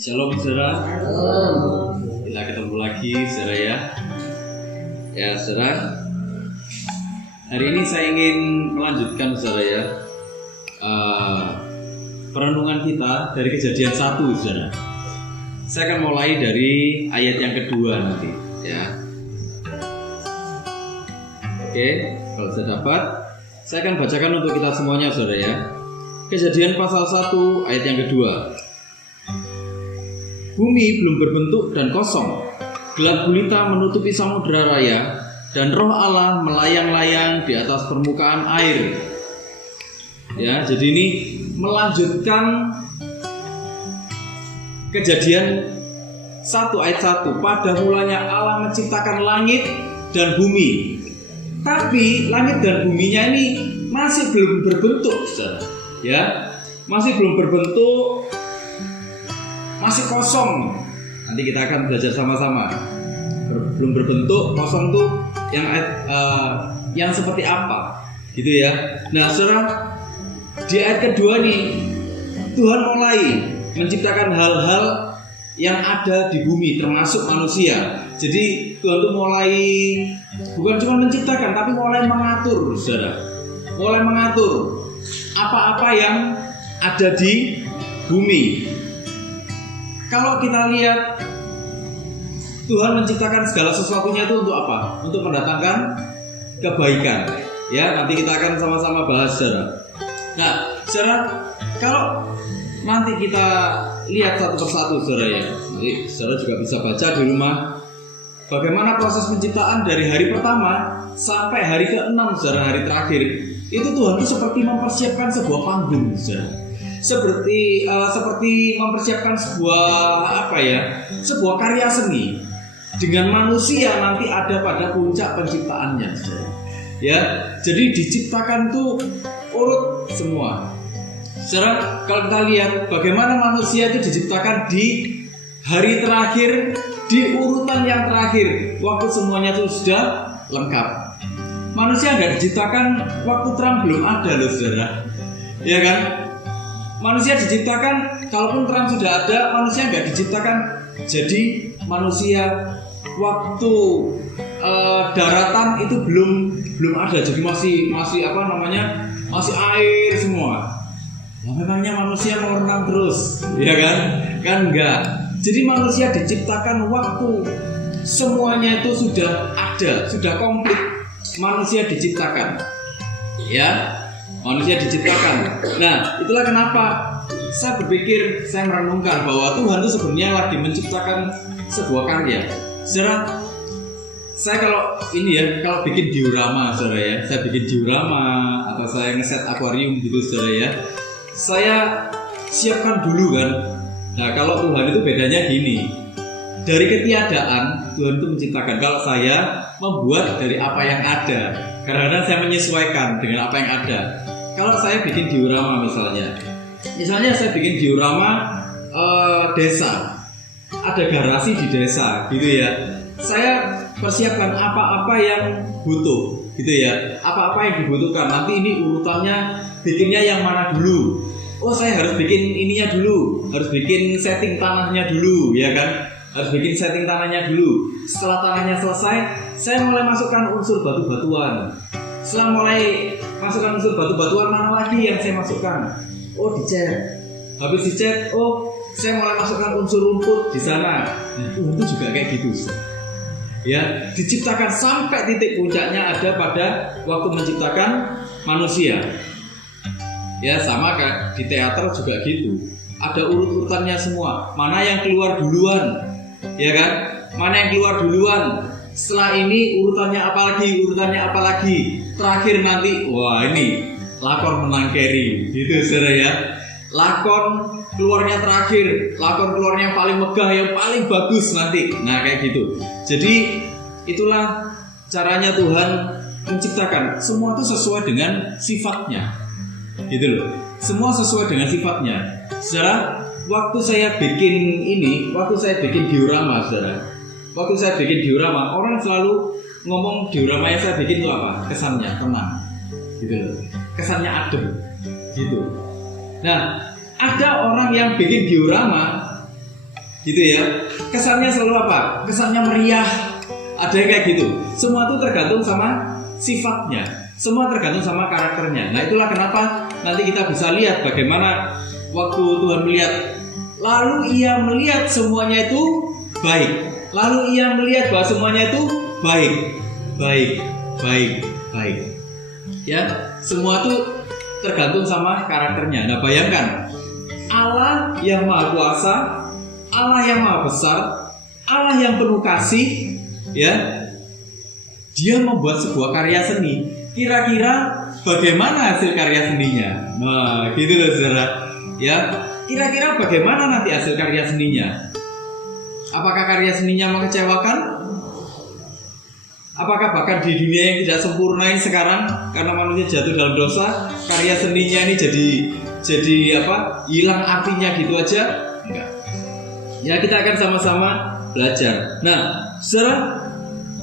Shalom saudara. Kita ketemu lagi saudara ya. Ya saudara, hari ini saya ingin melanjutkan saudara ya perenungan kita dari Kejadian 1 saudara. Saya akan mulai dari ayat yang kedua nanti ya. Oke, kalau saya dapat, saya akan bacakan untuk kita semuanya saudara ya. Kejadian pasal 1 ayat yang kedua. Bumi belum berbentuk dan kosong, gelap gulita menutupi samudera raya, dan roh Allah melayang-layang di atas permukaan air. Ya, jadi ini melanjutkan Kejadian 1 ayat 1. Pada mulanya Allah menciptakan langit dan bumi. Tapi langit dan buminya ini masih belum berbentuk, saudara. Ya, masih belum berbentuk, masih kosong. Nanti kita akan belajar sama-sama. Belum berbentuk, kosong tuh yang seperti apa, gitu ya. Nah, saudara, di ayat kedua nih Tuhan mulai menciptakan hal-hal yang ada di bumi, termasuk manusia. Jadi Tuhan tuh mulai bukan cuma menciptakan, tapi mulai mengatur, saudara. Mulai mengatur apa-apa yang ada di bumi. Kalau kita lihat, Tuhan menciptakan segala sesuatunya itu untuk apa? Untuk mendatangkan kebaikan. Ya, nanti kita akan sama-sama bahas, saudara. Nah, saudara, kalau nanti kita lihat satu persatu, saudara ya. Nanti saudara juga bisa baca di rumah bagaimana proses penciptaan dari hari pertama sampai hari ke-6, saudara, hari terakhir. Itu Tuhan itu seperti mempersiapkan sebuah panggung, saudara. Seperti mempersiapkan sebuah karya seni dengan manusia nanti ada pada puncak penciptaannya, ya. Jadi diciptakan tuh urut semua. Sekarang kalau kita lihat bagaimana manusia itu diciptakan di hari terakhir, di urutan yang terakhir, waktu semuanya itu sudah lengkap. Manusia nggak diciptakan waktu Trump belum ada loh, saudara, ya kan? Manusia diciptakan, kalaupun Trump sudah ada, manusia nggak diciptakan jadi manusia waktu daratan itu belum ada, jadi masih air semua. Nah, memangnya manusia mau renang terus, ya kan? Kan enggak. Jadi manusia diciptakan waktu semuanya itu sudah ada, sudah komplit. Manusia diciptakan, ya. Manusia diciptakan. Nah, itulah kenapa saya berpikir, saya merenungkan bahwa Tuhan itu sebenarnya lagi menciptakan sebuah karya. Saudara, saya kalau bikin diorama, saudara ya, saya bikin diorama atau saya ngeset akuarium gitu, saudara ya, saya siapkan dulu kan. Nah, kalau Tuhan itu bedanya gini, dari ketiadaan Tuhan itu menciptakan. Kalau saya membuat dari apa yang ada, kadang-kadang saya menyesuaikan dengan apa yang ada. Kalau saya bikin diorama misalnya saya bikin diorama desa, ada garasi di desa, gitu ya. Saya persiapkan apa-apa yang butuh, gitu ya. Apa-apa yang dibutuhkan. Nanti ini urutannya bikinnya yang mana dulu? Oh, saya harus bikin ininya dulu, harus bikin setting tanahnya dulu, ya kan? Harus bikin setting tanahnya dulu. Setelah tanahnya selesai, saya mulai masukkan unsur batu-batuan. Setelah mulai masukkan unsur batu-batuan, mana lagi yang saya masukkan? Oh, dicat. Habis dicat, oh, saya mulai masukkan unsur rumput di sana. Nah, itu juga kayak gitu. Ya, diciptakan sampai titik puncaknya ada pada waktu menciptakan manusia. Ya, sama kayak di teater juga gitu. Ada urut-urutannya semua. Mana yang keluar duluan? Ya kan? Mana yang keluar duluan? Setelah ini urutannya apa lagi? Terakhir nanti, wah ini lakon menang Kerry, gitu saudara ya. Lakon keluarnya terakhir, lakon keluarnya yang paling megah, yang paling bagus nanti. Nah, kayak gitu. Jadi itulah caranya Tuhan menciptakan. Semua itu sesuai dengan sifatnya, gitu loh. Semua sesuai dengan sifatnya. Saudara, waktu saya bikin diorama, saudara. Waktu saya bikin diorama, orang selalu ngomong diorama yang saya bikin itu apa? Kesannya tenang, gitu loh. Kesannya adem, gitu. Nah, ada orang yang bikin diorama gitu ya. Kesannya selalu apa? Kesannya meriah. Ada yang kayak gitu. Semua itu tergantung sama sifatnya. Semua tergantung sama karakternya. Nah, itulah kenapa nanti kita bisa lihat bagaimana waktu Tuhan melihat, lalu ia melihat semuanya itu baik. Lalu ia melihat bahwa semuanya itu baik. Ya, semua itu tergantung sama karakternya. Nah, bayangkan Allah yang Maha Kuasa, Allah yang Maha Besar, Allah yang penuh kasih, ya, Dia membuat sebuah karya seni. Kira-kira bagaimana hasil karya seninya? Nah, gitu loh saudara. Ya, kira-kira bagaimana nanti hasil karya seninya? Apakah karya seninya mengecewakan? Apakah bahkan di dunia yang tidak sempurna ini sekarang, karena manusia jatuh dalam dosa, karya seninya ini jadi apa? Hilang artinya gitu aja? Enggak. Ya, kita akan sama-sama belajar. Nah, saudara,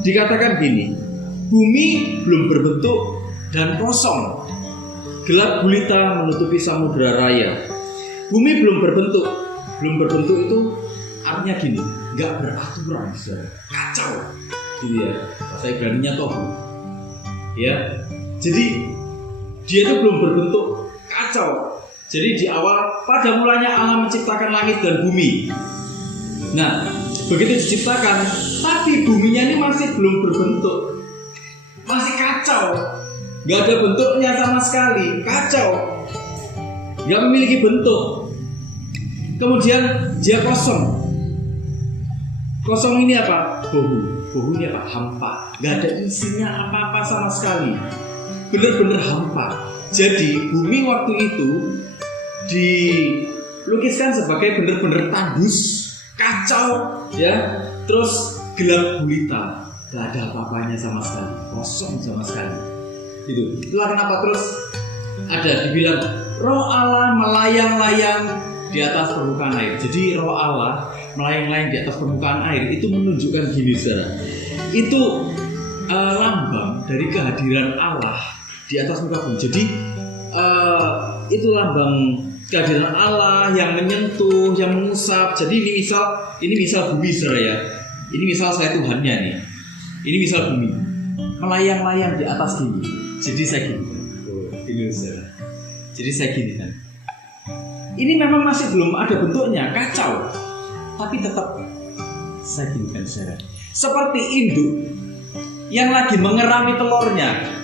dikatakan gini, bumi belum berbentuk dan kosong, gelap gulita menutupi samudera raya. Bumi belum berbentuk. Belum berbentuk itu artinya gini, nggak beraturan, saudara. Kacau, gitu ya. Bahasa Ibraninya tohu. Ya, jadi dia itu belum berbentuk, kacau. Jadi di awal, pada mulanya Allah menciptakan langit dan bumi. Nah, begitu diciptakan, tapi buminya ini masih belum berbentuk, masih kacau, nggak ada bentuknya sama sekali, kacau, nggak memiliki bentuk. Kemudian dia kosong. Kosong ini apa? Bohu ini apa? Hampa. Nggak ada isinya apa-apa sama sekali, bener-bener hampa. Jadi bumi waktu itu dilukiskan sebagai bener-bener tandus, kacau, ya, terus gelap gulita, nggak ada apa-apanya sama sekali, kosong sama sekali. Itulah kenapa terus ada dibilang roh Allah melayang-layang di atas permukaan air. Jadi roh Allah melayang-layang di atas permukaan air itu menunjukkan gini, saudara. Itu lambang dari kehadiran Allah di atas muka bumi. Jadi itu lambang kehadiran Allah yang menyentuh, yang mengusap. Jadi ini misal bumi, saudara ya. Ini misal saya Tuhannya nih. Ini misal bumi melayang-layang di atas gini. Jadi saya gini. Ini saudara. Jadi saya gini kan. Ini memang masih belum ada bentuknya, kacau. Tapi tetap saya gini kan, saudara. Seperti induk yang lagi mengerami telurnya,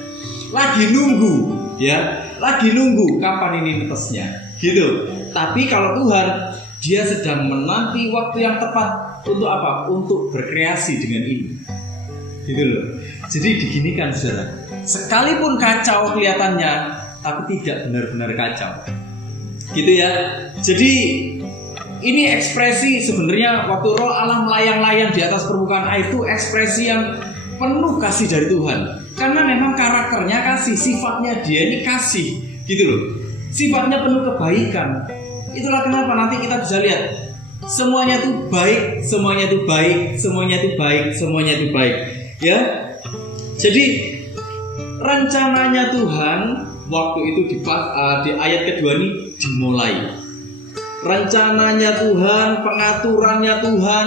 lagi nunggu, ya, lagi nunggu kapan ini netesnya, gitu. Tapi kalau Tuhan, Dia sedang menanti waktu yang tepat untuk apa? Untuk berkreasi dengan ini, gitu loh. Jadi diginikan, saudara. Sekalipun kacau kelihatannya, tapi tidak benar-benar kacau, gitu ya. Jadi ini ekspresi sebenarnya waktu roh Allah melayang-layang di atas permukaan air itu ekspresi yang penuh kasih dari Tuhan. Karena memang karakternya kasih, sifatnya Dia ini kasih, gitu loh. Sifatnya penuh kebaikan. Itulah kenapa nanti kita bisa lihat semuanya itu baik, semuanya itu baik, semuanya itu baik, semuanya itu baik. Ya. Jadi rencananya Tuhan waktu itu di ayat kedua ini dimulai. Rencananya Tuhan, pengaturannya Tuhan,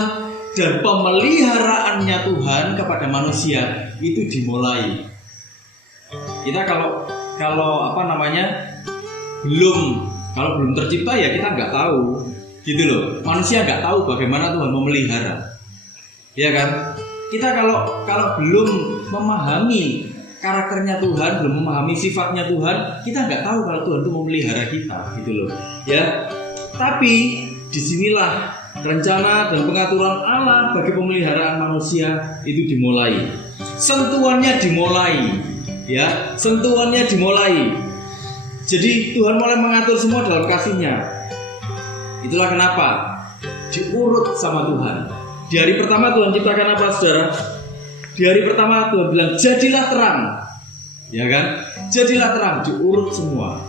dan pemeliharaannya Tuhan kepada manusia itu dimulai. Kita kalau belum tercipta ya kita nggak tahu, gitu loh. Manusia nggak tahu bagaimana Tuhan memelihara, ya kan? Kita kalau belum memahami karakternya Tuhan, belum memahami sifatnya Tuhan, kita nggak tahu kalau Tuhan itu memelihara kita, gitu loh. Ya, tapi disinilah rencana dan pengaturan Allah bagi pemeliharaan manusia itu dimulai. Sentuhannya dimulai, ya, sentuhannya dimulai. Jadi Tuhan mulai mengatur semua dalam kasih-Nya. Itulah kenapa diurut sama Tuhan. Di hari pertama Tuhan ciptakan apa, saudara? Di hari pertama Tuhan bilang jadilah terang, ya kan? Jadilah terang, diurut semua.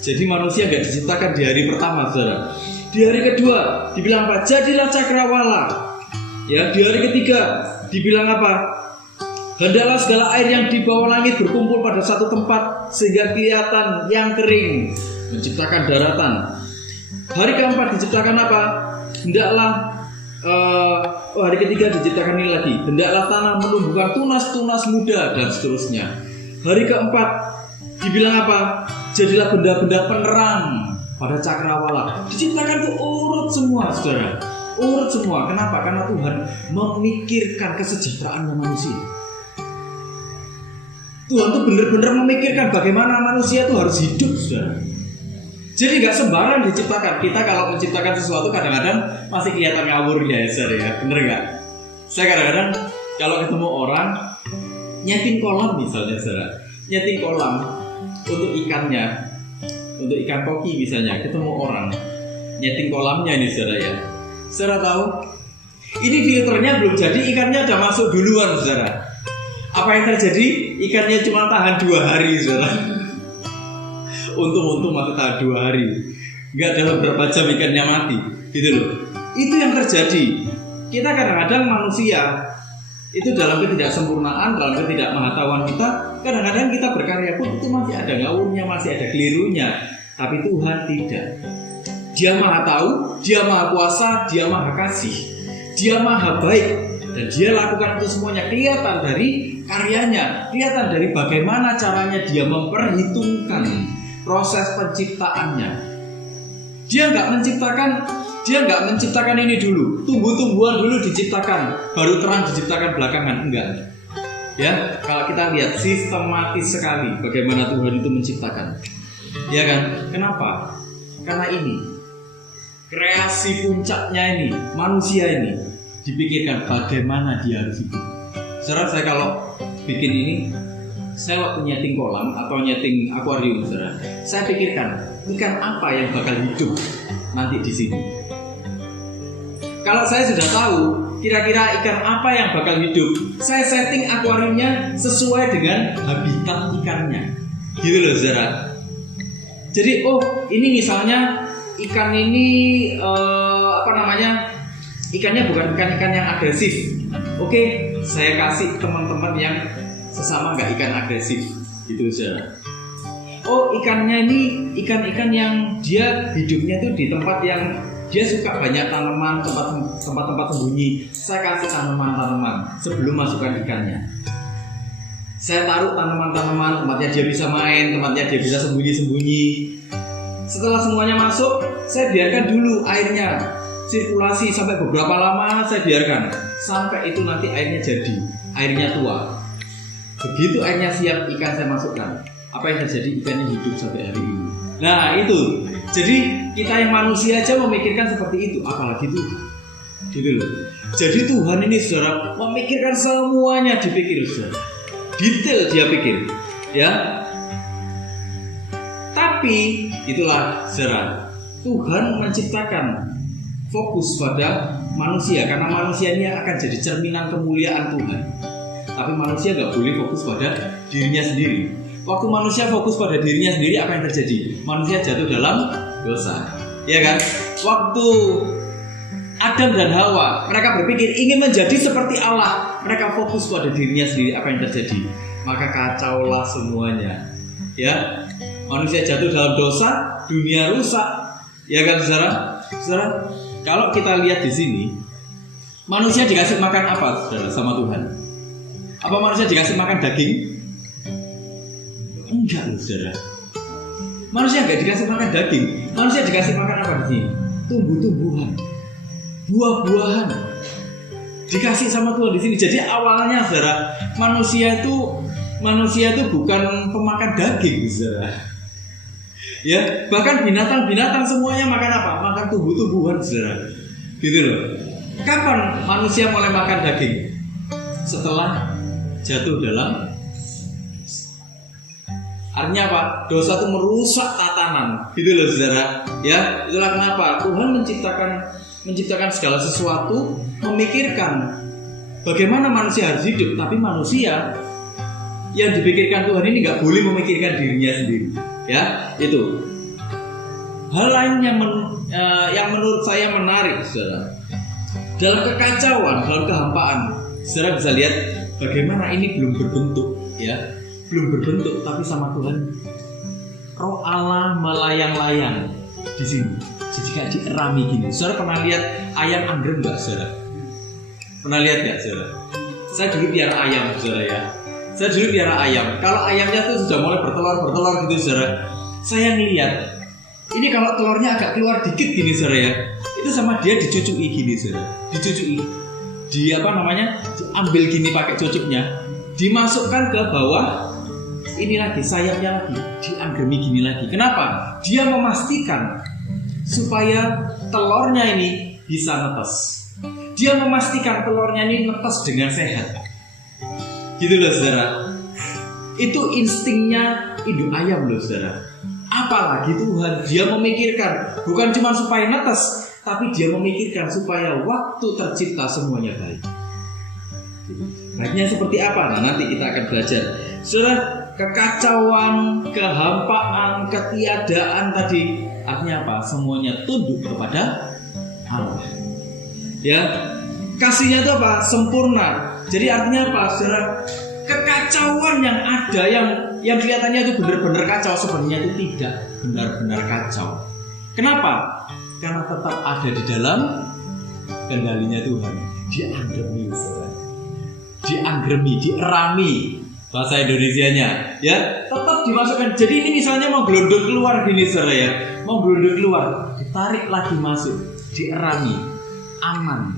Jadi manusia nggak diciptakan di hari pertama, saudara. Di hari kedua dibilang apa? Jadilah cakrawala. Ya, di hari ketiga dibilang apa? Hendaklah segala air yang di bawah langit berkumpul pada satu tempat sehingga kelihatan yang kering, menciptakan daratan. Hari keempat diciptakan apa? Hendaklah hari ketiga diciptakan ini lagi, hendaklah tanah menumbuhkan tunas-tunas muda dan seterusnya. Hari keempat dibilang apa? Jadilah benda-benda penerang pada cakrawala. Diciptakan itu urut semua, saudara. Urut semua. Kenapa? Karena Tuhan memikirkan kesejahteraannya manusia. Tuhan tuh benar-benar memikirkan bagaimana manusia itu harus hidup, saudara. Jadi nggak sembarang diciptakan. Kita kalau menciptakan sesuatu kadang-kadang masih kelihatan ngawur ya, saudara ya. Bener nggak? Saya kadang-kadang kalau ketemu orang nyeting kolam misalnya, saudara, nyeting kolam untuk ikannya, untuk ikan koki misalnya, ketemu orang nyeting kolamnya ini, saudara ya. Saudara tahu, ini filternya belum jadi, ikannya udah masuk duluan, saudara. Apa yang terjadi? Ikannya cuma tahan 2 hari, saudara. Untung masih tahan 2 hari. Nggak dalam berapa jam ikannya mati, gitu loh. Itu yang terjadi. Kita kadang-kadang manusia itu dalam ketidaksempurnaan, dalam ketidakmengetahuan kita, kadang-kadang kita berkarya pun itu masih ada ngawurnya, masih ada kelirunya. Tapi Tuhan tidak. Dia maha tahu, dia maha kuasa, dia maha kasih, dia maha baik, dan dia lakukan itu semuanya. Kelihatan dari karyanya, kelihatan dari bagaimana caranya dia memperhitungkan proses penciptaannya. Dia nggak menciptakan ini dulu, tumbuh-tumbuhan dulu diciptakan, baru terang diciptakan belakangan, enggak. Ya, kalau kita lihat sistematis sekali bagaimana Tuhan itu menciptakan. Ya kan? Kenapa? Karena ini kreasi puncaknya ini, manusia ini dipikirkan bagaimana dia harus hidup. Saudara, saya kalau bikin ini, saya waktu nyeting kolam atau nyeting akuarium, saudara, saya pikirkan ikan apa yang bakal hidup nanti di sini. Kalau saya sudah tahu kira-kira ikan apa yang bakal hidup, saya setting akuariumnya sesuai dengan habitat ikannya, gitu loh, saudara. Jadi, ini misalnya ikan ini ikannya bukan ikan-ikan yang agresif. Oke, saya kasih teman-teman yang sesama nggak ikan agresif, gitu saja. Ikannya ini ikan-ikan yang dia hidupnya tuh di tempat yang dia suka banyak tanaman, tempat-tempat sembunyi. Saya kasih tanaman-tanaman sebelum masukkan ikannya. Saya taruh tanaman-tanaman, tempatnya dia bisa main, tempatnya dia bisa sembunyi-sembunyi. Setelah semuanya masuk, saya biarkan dulu airnya sirkulasi sampai beberapa lama, saya biarkan sampai itu nanti airnya jadi, airnya tua. Begitu airnya siap, ikan saya masukkan. Apa yang terjadi? Ikannya hidup sampai hari ini. Nah itu, jadi kita yang manusia aja memikirkan seperti itu, apalagi Tuhan. Gitu loh. Jadi Tuhan ini, saudara, memikirkan semuanya, dipikir, saudara. Detail dia pikir, ya. Tapi itulah, saudara, Tuhan menciptakan fokus pada manusia, karena manusia ini akan jadi cerminan kemuliaan Tuhan. Tapi manusia nggak boleh fokus pada dirinya sendiri. Waktu manusia fokus pada dirinya sendiri, apa yang terjadi? Manusia jatuh dalam dosa, ya kan? Waktu Adam dan Hawa, mereka berpikir ingin menjadi seperti Allah, mereka fokus pada dirinya sendiri, apa yang terjadi? Maka kacaulah semuanya, ya. Manusia jatuh dalam dosa, dunia rusak, ya kan, saudara? Saudara, kalau kita lihat di sini, manusia dikasih makan apa, saudara, sama Tuhan? Apa manusia dikasih makan daging? Enggak, saudara. Manusia enggak dikasih makan daging. Manusia dikasih makan apa di sini? Tumbuh-tumbuhan, buah-buahan. Dikasih sama Tuhan di sini. Jadi awalnya, saudara, manusia itu bukan pemakan daging, saudara. Ya, bahkan binatang-binatang semuanya makan apa? Makan tumbuh-tumbuhan, saudara. Gitu loh. Kapan manusia mulai makan daging? Setelah jatuh dalam, artinya apa? Dosa itu merusak tatanan, gitu loh, saudara. Ya, itulah kenapa Tuhan menciptakan segala sesuatu, memikirkan bagaimana manusia harus hidup. Tapi manusia yang dipikirkan Tuhan ini nggak boleh memikirkan dirinya sendiri. Ya, itu hal lain yang menurut saya menarik, saudara. Dalam kekacauan, dalam kehampaan, saudara bisa lihat bagaimana ini belum berbentuk, ya, belum berbentuk, tapi sama Tuhan Roh Allah melayang-layang di sini. Jadi kayak dierami gini. Saudara pernah lihat ayam anggrek nggak, saudara? Pernah lihat nggak, saudara? Saya dulu piara ayam, saudara ya. Saya dulu piara ayam. Kalau ayamnya tuh sudah mulai bertelur gitu, saudara. Saya ngeliat, ini kalau telurnya agak keluar dikit gini, saudara ya. Itu sama dia dicucui gini, saudara. Dicucui. Diambil gini pakai cucuknya, dimasukkan ke bawah. Ini lagi sayapnya lagi dianggremi gini lagi. Kenapa? Dia memastikan supaya telurnya ini bisa netes. Dia memastikan telurnya ini netes dengan sehat. Gitu loh, saudara. Itu instingnya induk ayam loh, saudara. Apalagi Tuhan, dia memikirkan bukan cuma supaya netes, tapi dia memikirkan supaya waktu tercipta semuanya baik. Baiknya seperti apa? Nah, nanti kita akan belajar. Saudara, kekacauan, kehampaan, ketiadaan tadi artinya apa? Semuanya tunduk kepada Allah. Ya, kasihnya itu apa? Sempurna. Jadi artinya apa, saudara? Kekacauan yang ada, yang kelihatannya itu benar-benar kacau, sebenarnya itu tidak benar-benar kacau. Kenapa? Karena tetap ada di dalam kendalinya Tuhan. Dianggremi, saudara. Dianggremi, dierami. Bahasa Indonesianya, ya, tetap dimasukkan. Jadi ini misalnya mau gelondong keluar gini, saudara ya, mau gelondong keluar, ditarik lagi masuk, dierami, aman.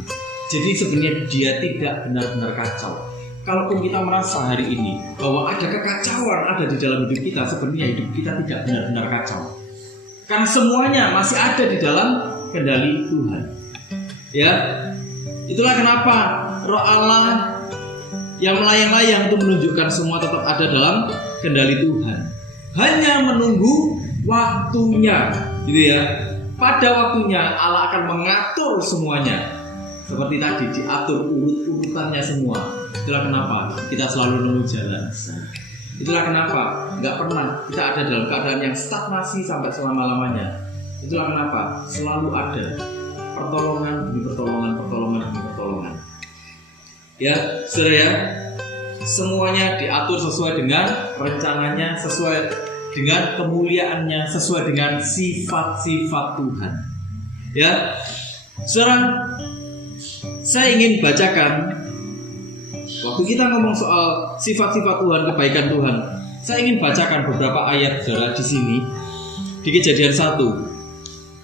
Jadi sebenarnya dia tidak benar-benar kacau. Kalaupun kita merasa hari ini bahwa ada kekacauan ada di dalam hidup kita, sebenarnya hidup kita tidak benar-benar kacau. Karena semuanya masih ada di dalam kendali Tuhan. Ya, itulah kenapa Roh Allah yang melayang-layang itu menunjukkan semua tetap ada dalam kendali Tuhan. Hanya menunggu waktunya, gitu ya. Pada waktunya Allah akan mengatur semuanya. Seperti tadi diatur urut-urutannya semua. Itulah kenapa kita selalu nemu jalan. Itulah kenapa nggak pernah kita ada dalam keadaan yang stagnasi sampai selama-lamanya. Itulah kenapa selalu ada pertolongan demi pertolongan. Ya, saudara ya, semuanya diatur sesuai dengan rencananya, sesuai dengan kemuliaannya, sesuai dengan sifat-sifat Tuhan. Ya, saudara, saya ingin bacakan. Waktu kita ngomong soal sifat-sifat Tuhan, kebaikan Tuhan, saya ingin bacakan beberapa ayat, saudara, di sini. Di Kejadian 1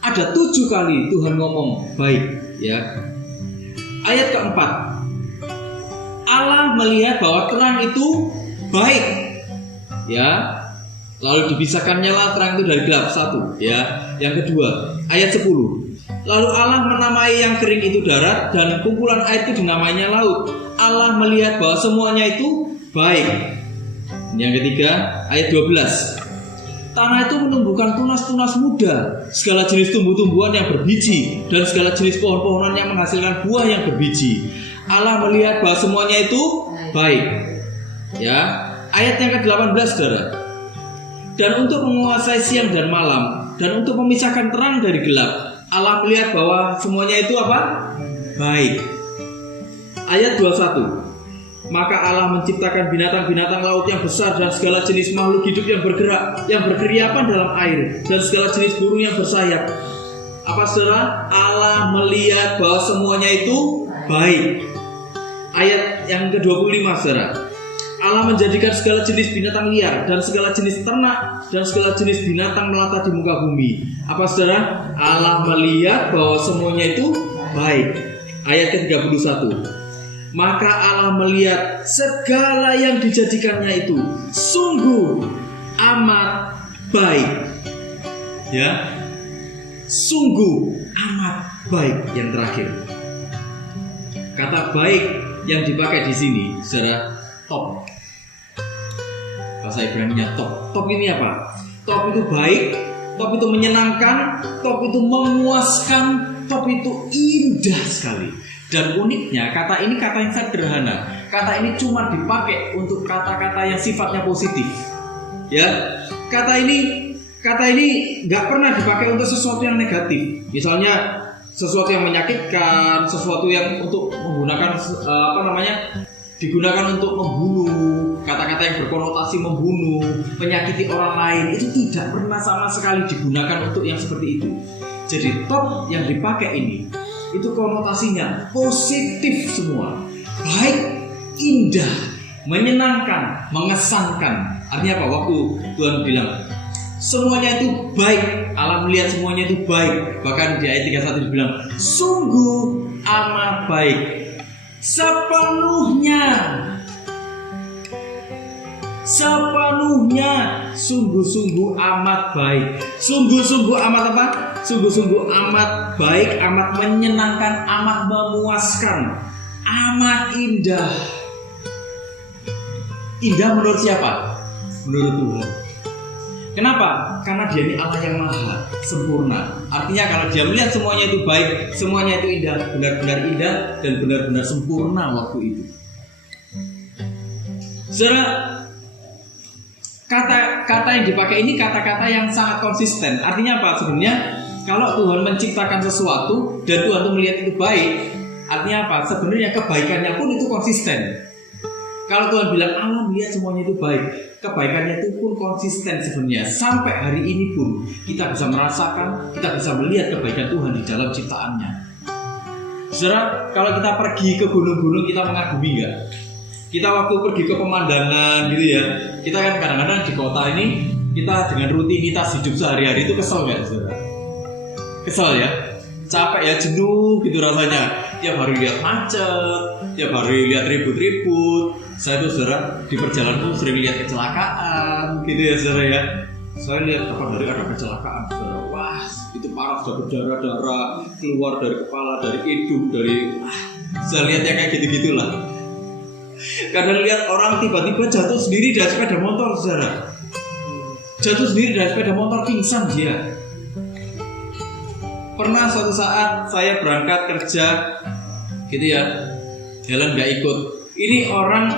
ada 7 kali Tuhan ngomong baik, ya. Ayat keempat, Allah melihat bahwa terang itu baik, ya. Lalu dipisahkannya lah terang itu dari gelap, 1, ya. Yang kedua, ayat 10, lalu Allah menamai yang kering itu darat dan kumpulan air itu dinamainya laut. Allah melihat bahwa semuanya itu baik. Yang ketiga, ayat 12, tanah itu menumbuhkan tunas-tunas muda, segala jenis tumbuh-tumbuhan yang berbiji, dan segala jenis pohon-pohonan yang menghasilkan buah yang berbiji. Allah melihat bahwa semuanya itu baik. Ya, ayat yang ke-18, saudara. Dan untuk menguasai siang dan malam, dan untuk memisahkan terang dari gelap, Allah melihat bahwa semuanya itu apa? Baik. Ayat 21. Maka Allah menciptakan binatang-binatang laut yang besar dan segala jenis makhluk hidup yang bergerak, yang berkeriapan dalam air, dan segala jenis burung yang bersayap. Apa, saudara? Allah melihat bahwa semuanya itu baik. Ayat yang ke-25, saudara. Allah menjadikan segala jenis binatang liar dan segala jenis ternak dan segala jenis binatang melata di muka bumi. Apa, saudara? Allah melihat bahwa semuanya itu baik. Ayat ke-31. Maka Allah melihat segala yang dijadikannya itu sungguh amat baik. Ya, sungguh amat baik. Yang terakhir, kata baik yang dipakai di sini, saudara, top. Bahasa Ibrani-nya top. Top ini apa? Top itu baik, top itu menyenangkan, top itu memuaskan, top itu indah sekali. Dan uniknya, kata ini kata yang sederhana. Kata ini cuma dipakai untuk kata-kata yang sifatnya positif. Ya, kata ini nggak pernah dipakai untuk sesuatu yang negatif. Misalnya sesuatu yang menyakitkan, sesuatu yang untuk menggunakan digunakan untuk membunuh, kata-kata yang berkonotasi membunuh, menyakiti orang lain, itu tidak pernah sama sekali digunakan untuk yang seperti itu. Jadi top yang dipakai ini itu konotasinya positif semua, baik, indah, menyenangkan, mengesankan. Artinya apa? Waktu Tuhan bilang semuanya itu baik, Allah melihat semuanya itu baik. Bahkan di ayat 31 dibilang sungguh amat baik, sepenuhnya, sungguh-sungguh amat baik. Sungguh-sungguh amat apa? Sungguh-sungguh amat baik, amat menyenangkan, amat memuaskan, amat indah. Indah menurut siapa? Menurut Tuhan. Kenapa? Karena Dia ini Allah yang maha sempurna. Artinya kalau Dia melihat semuanya itu baik, semuanya itu indah, benar-benar indah dan benar-benar sempurna waktu itu. Saudara, kata-kata yang dipakai ini kata-kata yang sangat konsisten. Artinya apa? Sebenarnya kalau Tuhan menciptakan sesuatu dan Tuhan itu melihat itu baik, artinya apa? Sebenarnya kebaikannya pun itu konsisten. Kalau Tuhan bilang Allah melihat semuanya itu baik, kebaikannya itu pun konsisten sebenarnya. Sampai hari ini pun kita bisa merasakan, kita bisa melihat kebaikan Tuhan di dalam ciptaannya. Saudara, kalau kita pergi ke gunung-gunung, kita mengagumi nggak? Kita waktu pergi ke pemandangan gitu ya, kita kan kadang-kadang di kota ini kita dengan rutinitas hidup sehari-hari itu kesel nggak, saudara? Kesel ya, capek ya, jenuh gitu rasanya. Tiap hari lihat macet, tiap hari lihat ribut-ribut. Saya tuh saudara di perjalanan tuh sering lihat kecelakaan gitu ya saudara ya. Saya lihat kapan hari ada kecelakaan saudara, wah itu parah, sudah berdarah-darah keluar dari kepala, dari hidung, dari saya lihatnya kayak gitu-gitulah. Kadang lihat orang tiba-tiba jatuh sendiri dari sepeda motor saudara, jatuh sendiri dari sepeda motor, pingsan dia. Pernah suatu saat saya berangkat kerja gitu ya, jalan nggak ikut. Ini orang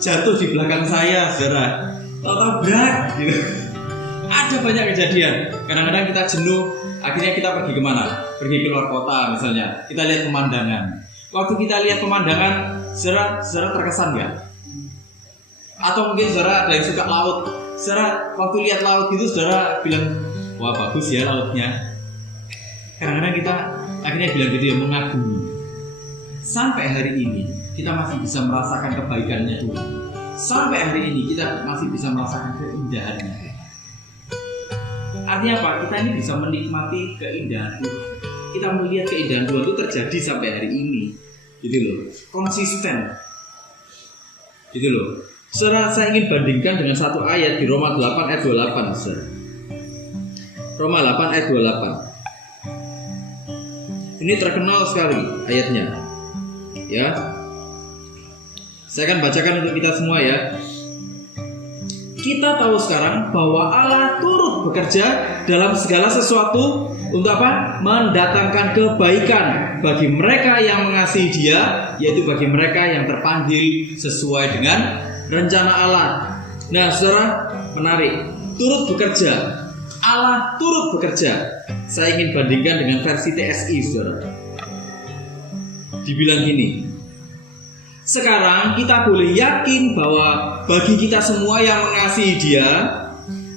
jatuh di belakang saya, saudara. Tahu-tahu berat gitu. Ada banyak kejadian. Kadang-kadang kita jenuh, akhirnya kita pergi kemana? Pergi keluar kota misalnya. Kita lihat pemandangan. Waktu kita lihat pemandangan, saudara terkesan nggak? Atau mungkin saudara ada yang suka laut. Saudara waktu lihat laut itu saudara bilang, wah bagus ya lautnya. Kadang-kadang kita akhirnya bilang gitu ya, mengagumi. Sampai hari ini kita masih bisa merasakan kebaikannya Tuhan. Sampai hari ini kita masih bisa merasakan keindahannya. Artinya apa? Kita ini bisa menikmati keindahan Tuhan. Kita melihat keindahan Tuhan itu terjadi sampai hari ini. Gitu loh. Konsisten. Gitu loh. Saudara, saya ingin bandingkan dengan satu ayat di Roma 8 ayat 28, saudara. Roma 8 ayat 28. Ini terkenal sekali ayatnya. Ya, saya akan bacakan untuk kita semua ya. Kita tahu sekarang bahwa Allah turut bekerja dalam segala sesuatu untuk apa? Mendatangkan kebaikan bagi mereka yang mengasihi Dia, yaitu bagi mereka yang terpanggil sesuai dengan rencana Allah. Nah, saudara, menarik. Turut bekerja. Allah turut bekerja. Saya ingin bandingkan dengan versi TSI, saudara. Dibilang gini, sekarang kita boleh yakin bahwa bagi kita semua yang mengasihi Dia,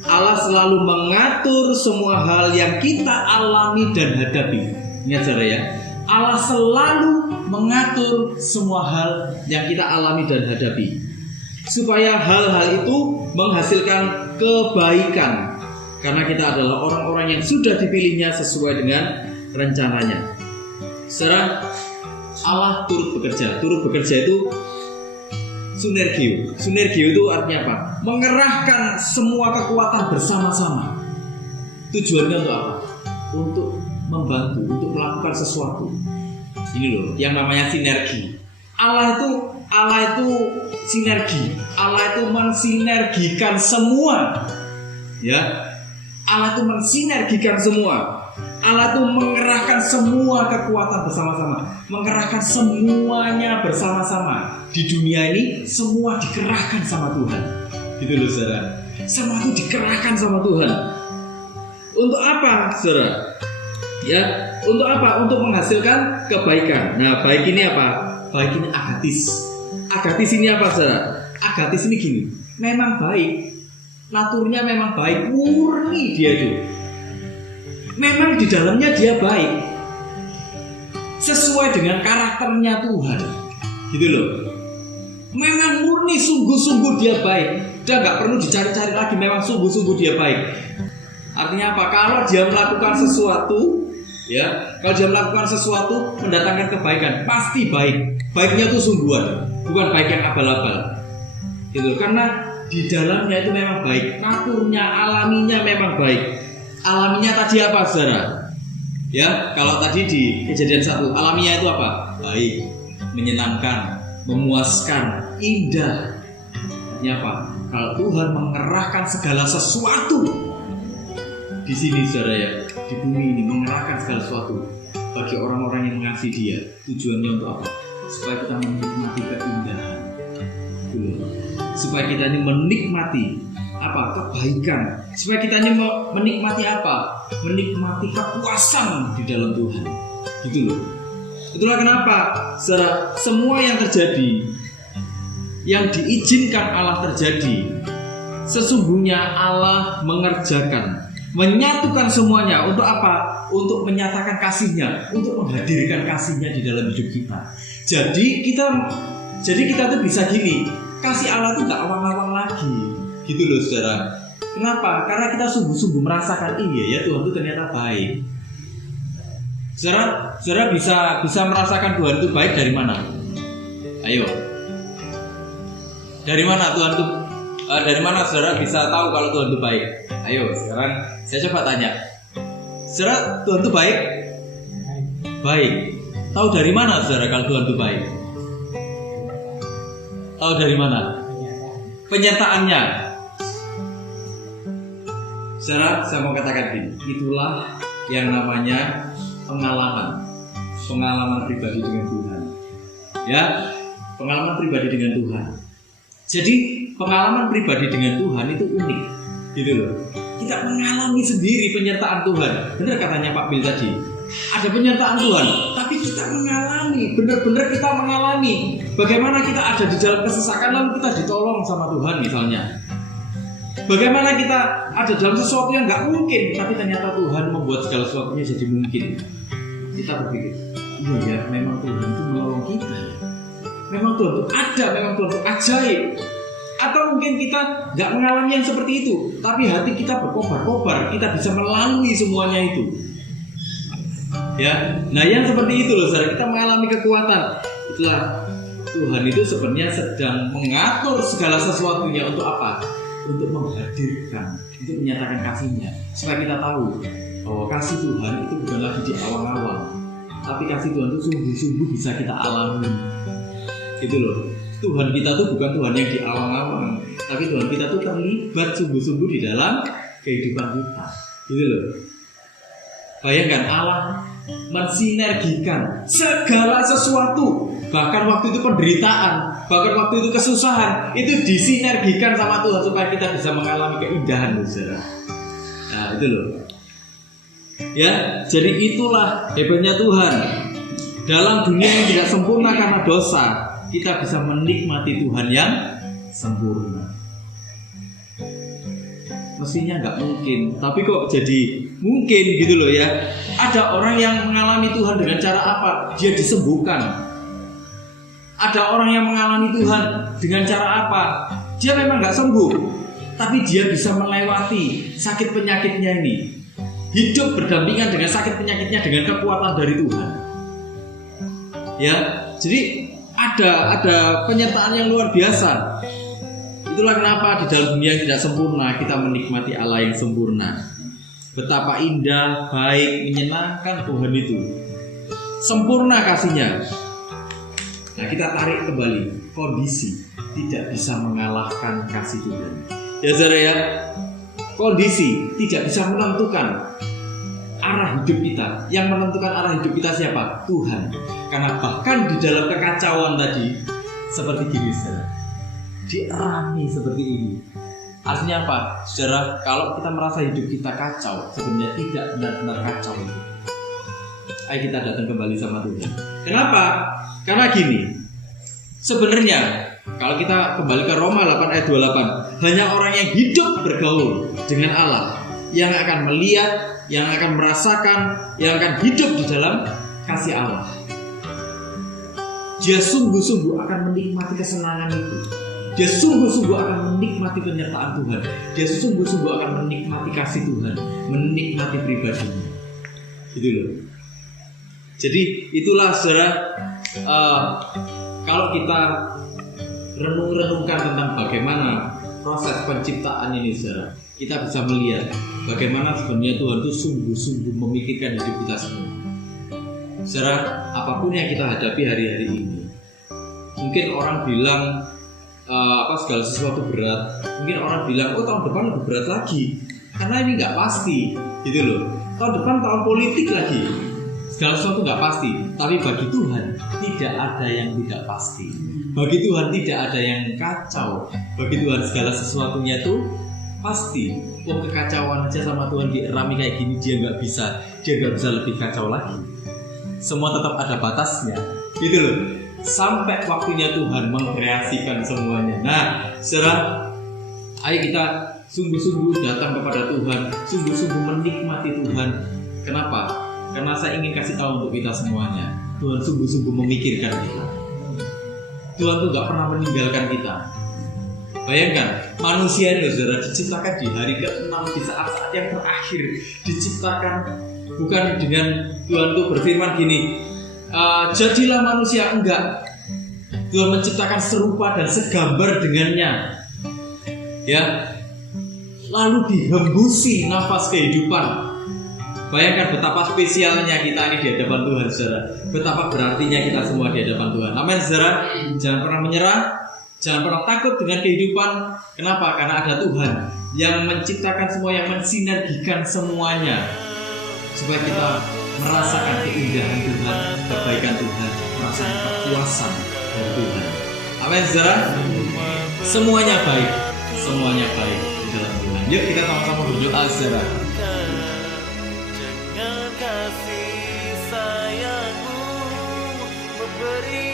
Allah selalu mengatur semua hal yang kita alami dan hadapi. Ingat saudara ya, Allah selalu mengatur semua hal yang kita alami dan hadapi, supaya hal-hal itu menghasilkan kebaikan, karena kita adalah orang-orang yang sudah dipilihnya sesuai dengan rencananya. Saudara, Allah turut bekerja. Turut bekerja itu sinergio. Sinergio itu artinya apa? Mengerahkan semua kekuatan bersama-sama. Tujuannya untuk apa? Untuk membantu, untuk melakukan sesuatu. Ini loh, yang namanya sinergi. Allah itu sinergi. Allah itu mensinergikan semua. Ya. Allah itu mensinergikan semua. Allah itu mengerahkan semua kekuatan bersama-sama, mengerahkan semuanya bersama-sama. Di dunia ini semua dikerahkan sama Tuhan. Gitu loh saudara. Semua itu dikerahkan sama Tuhan. Untuk apa saudara? Ya, untuk apa? Untuk menghasilkan kebaikan. Nah, baik ini apa? Baik ini agatis. Agatis ini apa saudara? Agatis ini gini, memang baik. Naturnya memang baik, murni dia itu. memang di dalamnya dia baik, sesuai dengan karakternya Tuhan, gitu loh. Memang murni sungguh-sungguh dia baik, dia nggak perlu dicari-cari lagi, memang sungguh-sungguh dia baik. Artinya apa? Kalau dia melakukan sesuatu, ya, kalau dia melakukan sesuatu mendatangkan kebaikan, pasti baik. Baiknya itu sungguhan, bukan baik yang abal-abal. Gitu. Karena di dalamnya itu memang baik, naturnya, alaminya memang baik. Alaminya tadi apa, saudara? Ya, kalau tadi di Kejadian 1, alaminya itu apa? Baik, menyenangkan, memuaskan, indah. Artinya apa? Kalau Tuhan mengerahkan segala sesuatu di sini, saudara, ya, di bumi ini mengerahkan segala sesuatu bagi orang-orang yang mengasihi Dia. Tujuannya untuk apa? Supaya kita menikmati keindahan, supaya kita ini menikmati apa? Kebaikan. Supaya kita ini menikmati apa? Menikmati kepuasan di dalam Tuhan. Gitu loh. Itulah kenapa semua yang terjadi, yang diizinkan Allah terjadi, sesungguhnya Allah mengerjakan, menyatukan semuanya untuk apa? Untuk menyatakan kasih-Nya, untuk menghadirkan kasih-Nya di dalam hidup kita. Jadi kita tuh bisa gini, kasih Allah tuh gak awang-awang lagi, gitu loh, saudara. Kenapa? Karena kita sungguh-sungguh merasakan, iya ya, Tuhan itu ternyata baik. Saudara bisa merasakan Tuhan itu baik dari mana? Ayo, dari mana Tuhan itu? Dari mana saudara bisa tahu kalau Tuhan itu baik? Ayo, sekarang saya coba tanya. Saudara, Tuhan itu baik? Baik. Tahu dari mana saudara kalau Tuhan itu baik? Tahu dari mana? Penyataannya. Saudara, saya mau katakan ini, itulah yang namanya pengalaman pribadi dengan Tuhan. Ya, pengalaman pribadi dengan Tuhan. Jadi pengalaman pribadi dengan Tuhan itu unik, gitu loh. Kita mengalami sendiri penyertaan Tuhan. Benar katanya Pak Bil tadi, ada penyertaan Tuhan, tapi kita mengalami, benar-benar kita mengalami bagaimana kita ada di dalam kesesakan lalu kita ditolong sama Tuhan misalnya. Bagaimana kita ada dalam sesuatu yang nggak mungkin, tapi ternyata Tuhan membuat segala sesuatunya jadi mungkin. Kita berpikir, iya ya, memang Tuhan itu menolong kita. Memang Tuhan itu ada, memang Tuhan itu ajaib. Atau mungkin kita nggak mengalami yang seperti itu, tapi hati kita berkobar-kobar, kita bisa melalui semuanya itu. Ya, nah yang seperti itu loh, saudara, kita mengalami kekuatan. Itulah Tuhan itu sebenarnya sedang mengatur segala sesuatunya untuk apa? Untuk menghadirkan, untuk menyatakan kasih-Nya, supaya kita tahu bahwa kasih Tuhan itu bukan lagi di awang-awang, tapi kasih Tuhan itu sungguh-sungguh bisa kita alami. Gitu loh. Tuhan kita tuh bukan Tuhan yang di awang-awang, tapi Tuhan kita tuh terlibat sungguh-sungguh di dalam kehidupan kita. Gitu loh. Bayangkan Allah mensinergikan segala sesuatu, bahkan waktu itu penderitaan, bahkan waktu itu kesusahan, itu disinergikan sama Tuhan supaya kita bisa mengalami keindahan, saudara. Nah, itu loh. Ya, jadi itulah hebatnya Tuhan. Dalam dunia yang tidak sempurna karena dosa, kita bisa menikmati Tuhan yang sempurna. Mestinya nggak mungkin, tapi kok jadi mungkin gitu loh ya. Ada orang yang mengalami Tuhan dengan cara apa? Dia disembuhkan. Ada orang yang mengalami Tuhan dengan cara apa? Dia memang nggak sembuh, tapi dia bisa melewati sakit penyakitnya ini. Hidup berdampingan dengan sakit penyakitnya dengan kekuatan dari Tuhan. Ya, jadi ada penyertaan yang luar biasa. Itulah kenapa di dalam dunia yang tidak sempurna kita menikmati Allah yang sempurna. Betapa indah, baik, menyenangkan Tuhan itu. Sempurna kasih-Nya. Nah, kita tarik kembali, kondisi tidak bisa mengalahkan kasih Tuhan. Ya saudara ya, kondisi tidak bisa menentukan arah hidup kita. Yang menentukan arah hidup kita siapa? Tuhan. Karena bahkan di dalam kekacauan tadi, seperti gini saudara, dialami seperti ini. Artinya apa? Saudara, kalau kita merasa hidup kita kacau, sebenarnya tidak benar-benar kacau itu. Ayo kita datang kembali sama Tuhan. Kenapa? Karena gini, sebenarnya kalau kita kembali ke Roma 8 ayat 28, hanya orang yang hidup bergaul dengan Allah yang akan melihat, yang akan merasakan, yang akan hidup di dalam kasih Allah. Dia sungguh-sungguh akan menikmati kesenangan itu. Dia sungguh-sungguh akan menikmati penyertaan Tuhan. Dia sungguh-sungguh akan menikmati kasih Tuhan, menikmati pribadinya. Gitu loh. Jadi itulah saudara, kalau kita renung-renungkan tentang bagaimana proses penciptaan ini saudara, kita bisa melihat bagaimana sebenarnya Tuhan itu sungguh-sungguh memikirkan hidup kita semua. Saudara, apapun yang kita hadapi hari-hari ini, mungkin orang bilang segala sesuatu berat. Mungkin orang bilang, oh tahun depan lebih berat lagi, karena ini nggak pasti, gitu loh. Tahun depan tahun politik lagi, segala sesuatu nggak pasti. Tapi bagi Tuhan tidak ada yang tidak pasti. Bagi Tuhan tidak ada yang kacau. Bagi Tuhan segala sesuatunya tuh pasti. Kekacauan aja sama Tuhan dirami kayak gini, dia nggak bisa lebih kacau lagi. Semua tetap ada batasnya, gitu loh. Sampai waktunya Tuhan mengkreasikan semuanya. Nah, saudara, ayo kita sungguh-sungguh datang kepada Tuhan, sungguh-sungguh menikmati Tuhan. Kenapa? Karena saya ingin kasih tahu untuk kita semuanya, Tuhan sungguh-sungguh memikirkan kita. Tuhan tuh gak pernah meninggalkan kita. Bayangkan, manusia ini saudara diciptakan di hari ke-6, di saat-saat yang terakhir. Diciptakan bukan dengan Tuhan tuh berfirman gini, jadilah manusia, enggak. Tuhan menciptakan serupa dan segambar dengannya, ya. Lalu dihembusi nafas kehidupan. Bayangkan betapa spesialnya kita ini di hadapan Tuhan, saudara. Betapa berartinya kita semua di hadapan Tuhan. Amin, saudara. Jangan pernah menyerah, jangan pernah takut dengan kehidupan. Kenapa? Karena ada Tuhan yang menciptakan semua, yang mensinergikan semuanya, supaya kita merasakan keindahan Tuhan, kebaikan Tuhan, merasakan kekuasaan dari Tuhan. Amin, saudara. Semuanya baik di dalam Tuhan. Yuk kita sama-sama berdoa, saudara. Dengan kasih sayangmu memberi